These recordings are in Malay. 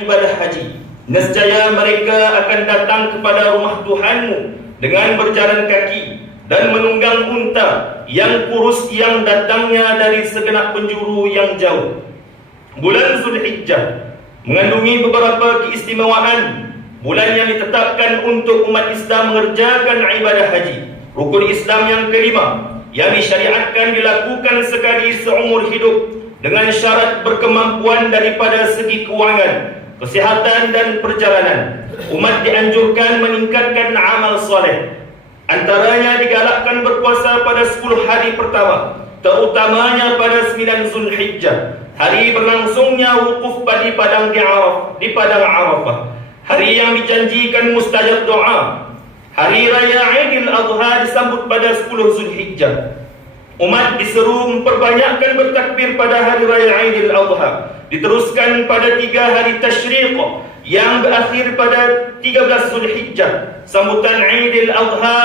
ibadah haji. Nescaya mereka akan datang kepada rumah Tuhanmu dengan berjalan kaki dan menunggang unta yang kurus yang datangnya dari segenap penjuru yang jauh. Bulan Zulhijjah mengandungi beberapa keistimewaan. Bulan yang ditetapkan untuk umat Islam mengerjakan ibadah haji. Rukun Islam yang kelima yang disyariatkan dilakukan sekali seumur hidup dengan syarat berkemampuan daripada segi kewangan, kesihatan dan perjalanan. Umat dianjurkan meningkatkan amal soleh. Antaranya digalakkan berpuasa pada 10 hari pertama, terutamanya pada 9 Zulhijjah, hari berlangsungnya wukuf di padang Arafah, hari yang dijanjikan mustajab doa. Hari Raya Aidil Adha disambut pada 10 Zulhijjah. Umat diseru memperbanyakkan bertakbir pada hari Raya Aidil Adha, diteruskan pada 3 hari Tashriq yang berakhir pada 13 Zulhijjah. Sambutan Aidil Adha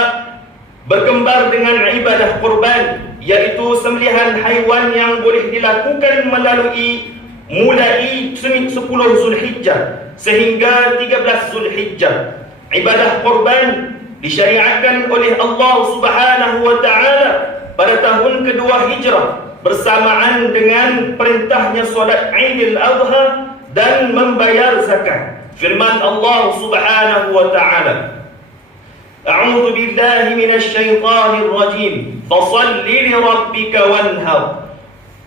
berkembar dengan ibadah kurban, iaitu sembelihan haiwan yang boleh dilakukan mulai 10 Zulhijjah sehingga 13 Zulhijjah. Ibadah kurban disyariatkan oleh Allah Subhanahu wa taala pada tahun kedua Hijrah bersamaan dengan perintahnya solat Aidil Adha dan membayar zakat. Firman Allah Subhanahu wa taala, A'udzu billahi minasy syaithanir rajim. Fashalli li rabbika wanhar.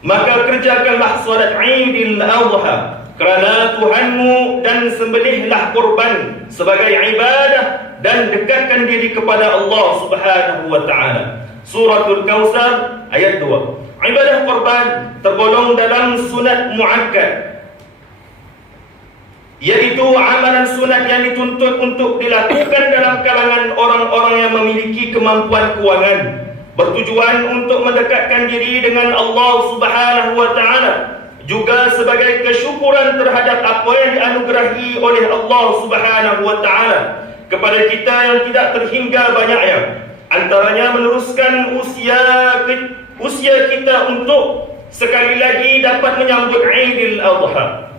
Maka kerjakanlah solat Aidil Adha kerana Tuhanmu dan sembelihlah kurban sebagai ibadah dan dekatkan diri kepada Allah Subhanahu wa taala. Suratul Kautsar ayat 2. Ibadah kurban tergolong dalam sunat muakkad, yaitu amalan sunat yang dituntut untuk dilakukan dalam kalangan orang-orang yang memiliki kemampuan kewangan, bertujuan untuk mendekatkan diri dengan Allah Subhanahu wa taala, juga sebagai kesyukuran terhadap apa yang dianugerahi oleh Allah Subhanahu wa taala kepada kita yang tidak terhingga banyaknya. Antaranya meneruskan usia kita untuk sekali lagi dapat menyambut Aidil Adha.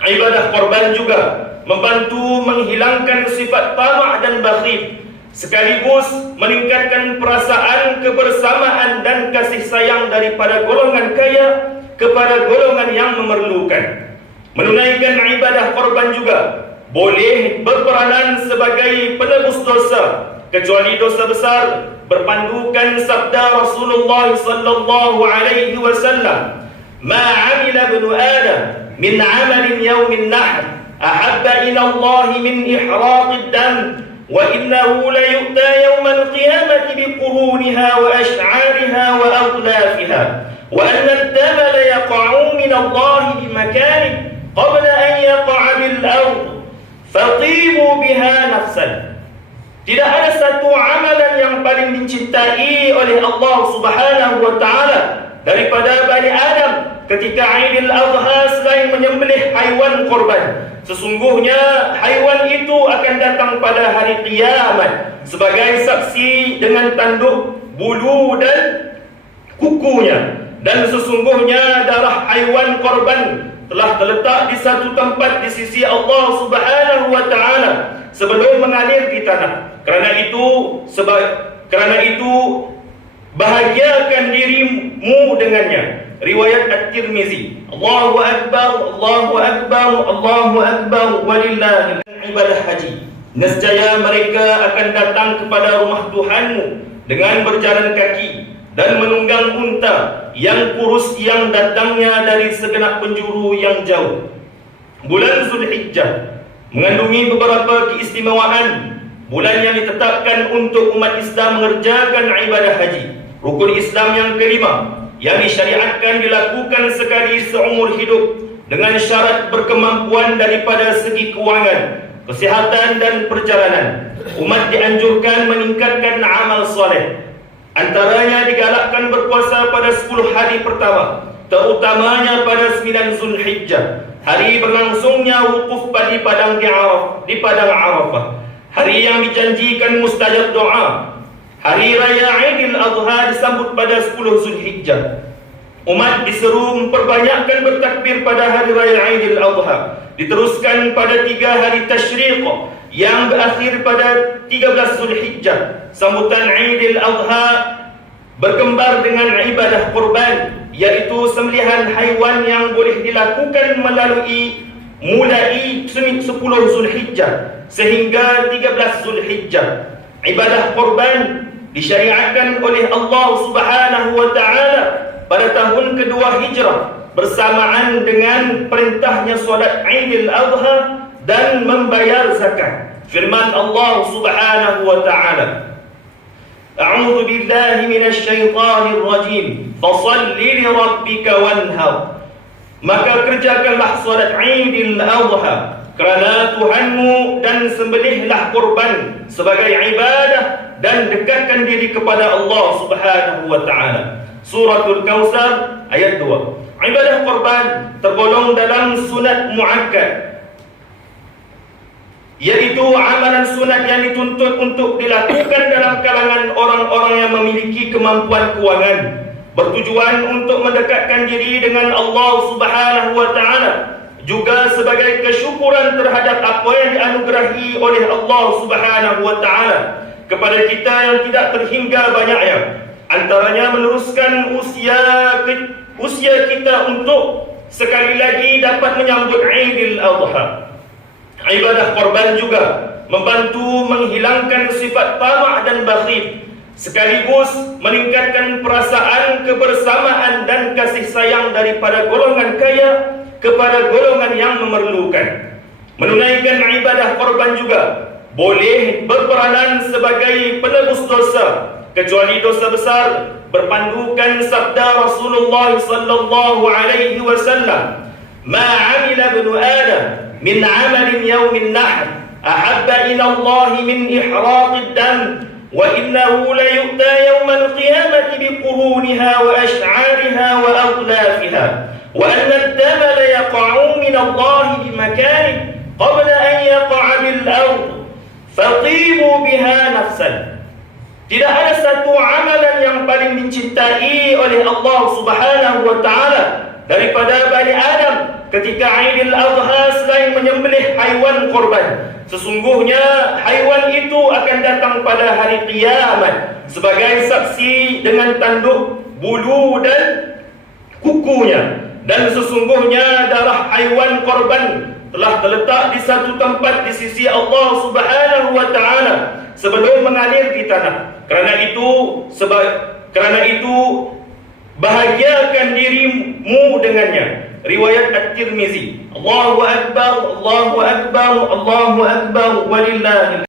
Ibadah korban juga membantu menghilangkan sifat tamak dan bakhil, sekaligus meningkatkan perasaan kebersamaan dan kasih sayang daripada golongan kaya kepada golongan yang memerlukan. Menunaikan ibadah korban juga boleh berperanan sebagai penebus dosa, kecuali dosa besar, berpandukan sabda Rasulullah sallallahu alaihi wasallam, "Ma 'amila ibnu Adam min 'amalin yawmin nahr ahabba ila Allah min ihraqid dam wa innahu la yu'ta yawmal qiyamati biquruniha wa ash'ariha wa aghlafiha wa anna ad-dama la yaqa'u min Allah bimakanin qabla an yaqa'a bil ard fatibu biha nafsan." Tidak ada satu amalan yang paling dicintai oleh Allah Subhanahu wa taala daripada Bani Adam ketika Aidil Adha selain menyembelih haiwan korban. Sesungguhnya haiwan itu akan datang pada hari kiamat sebagai saksi dengan tanduk, bulu dan kukunya. Dan sesungguhnya darah haiwan korban telah terletak di satu tempat di sisi Allah Subhanahu wa taala sebelum mengalir di tanah. Kerana itu bahagiakan dirimu dengannya. Riwayat At-Tirmizi. Allahu akbar, Allahu akbar, Allahu akbar walillahil ibadah haji. Nescaya mereka akan datang kepada rumah Tuhanmu dengan berjalan kaki dan menunggang unta yang kurus yang datangnya dari segenap penjuru yang jauh. Bulan Zulhijjah mengandungi beberapa keistimewaan. Bulan yang ditetapkan untuk umat Islam mengerjakan ibadah haji. Rukun Islam yang kelima yang disyariatkan dilakukan sekali seumur hidup dengan syarat berkemampuan daripada segi kewangan, kesihatan dan perjalanan. Umat dianjurkan meningkatkan amal soleh. Antaranya digalakkan berpuasa pada 10 hari pertama, terutamanya pada 9 Zulhijjah, hari berlangsungnya wukuf di padang Arafah, hari yang dijanjikan mustajab doa. Hari Raya Aidil Adha disambut pada 10 Zulhijjah. Umat diseru memperbanyakkan bertakbir pada hari raya Aidil Adha. Diteruskan pada 3 hari Tasyriq yang berakhir pada 13 Zulhijjah. Sambutan Aidil Adha berkembar dengan ibadah kurban, iaitu sembelihan haiwan yang boleh dilakukan mulai 10 Zulhijjah sehingga 13 Zulhijjah. Ibadah kurban disyariatkan oleh Allah Subhanahu wa taala pada tahun kedua Hijrah bersamaan dengan perintahnya solat Aidil Adha dan membayar zakat. Firman Allah Subhanahu wa taala, A'udzu billahi minasy syaithanir rajim. Fashalli li rabbika wanhar. Maka kerjakanlah solat Aidil Adha kerana Tuhanmu dan sembelihlah kurban sebagai ibadah dan dekatkan diri kepada Allah Subhanahu wa taala. Suratul Kautsar ayat 2. Ibadah kurban tergolong dalam sunat muakkad, iaitu amalan sunat yang dituntut untuk dilakukan dalam kalangan orang-orang yang memiliki kemampuan kewangan, bertujuan untuk mendekatkan diri dengan Allah Subhanahu wa taala, juga sebagai kesyukuran terhadap apa yang dianugerahi oleh Allah Subhanahu wa taala kepada kita yang tidak terhingga banyaknya. Antaranya meneruskan usia kita untuk sekali lagi dapat menyambut Aidil Adha. Ibadah korban juga membantu menghilangkan sifat tamak dan bakhil, sekaligus meningkatkan perasaan kebersamaan dan kasih sayang daripada golongan kaya kepada golongan yang memerlukan. Menunaikan ibadah korban juga boleh berperanan sebagai penebus dosa, kecuali dosa besar, berpandukan sabda Rasulullah sallallahu alaihi wasallam, "Ma 'amila ibnu Adam min 'amalin yawmin nahr ahabba ila Allah min ihraqid dam wa innahu la yu'ta yawmal qiyamati biquruniha wa ash'ariha wa aghlafiha wa anna ad-dama la yaqa'u min Allah bi makanin qabla an yaqa'a bil ard faqimu biha nafsan." Tidak ada satu amalan yang paling dicintai oleh Allah Subhanahu wa taala daripada Bani Adam ketika Aidil Adha selain menyembelih haiwan korban. Sesungguhnya haiwan itu akan datang pada hari kiamat sebagai saksi dengan tanduk, bulu dan kukunya. Dan sesungguhnya darah haiwan korban telah terletak di satu tempat di sisi Allah Subhanahu wa taala sebelum mengalir di tanah. Kerana itu bahagiakan dirimu dengannya. Riwayat At-Tirmizi. Allahu Akbar, Allahu Akbar, Allahu Akbar, walillahi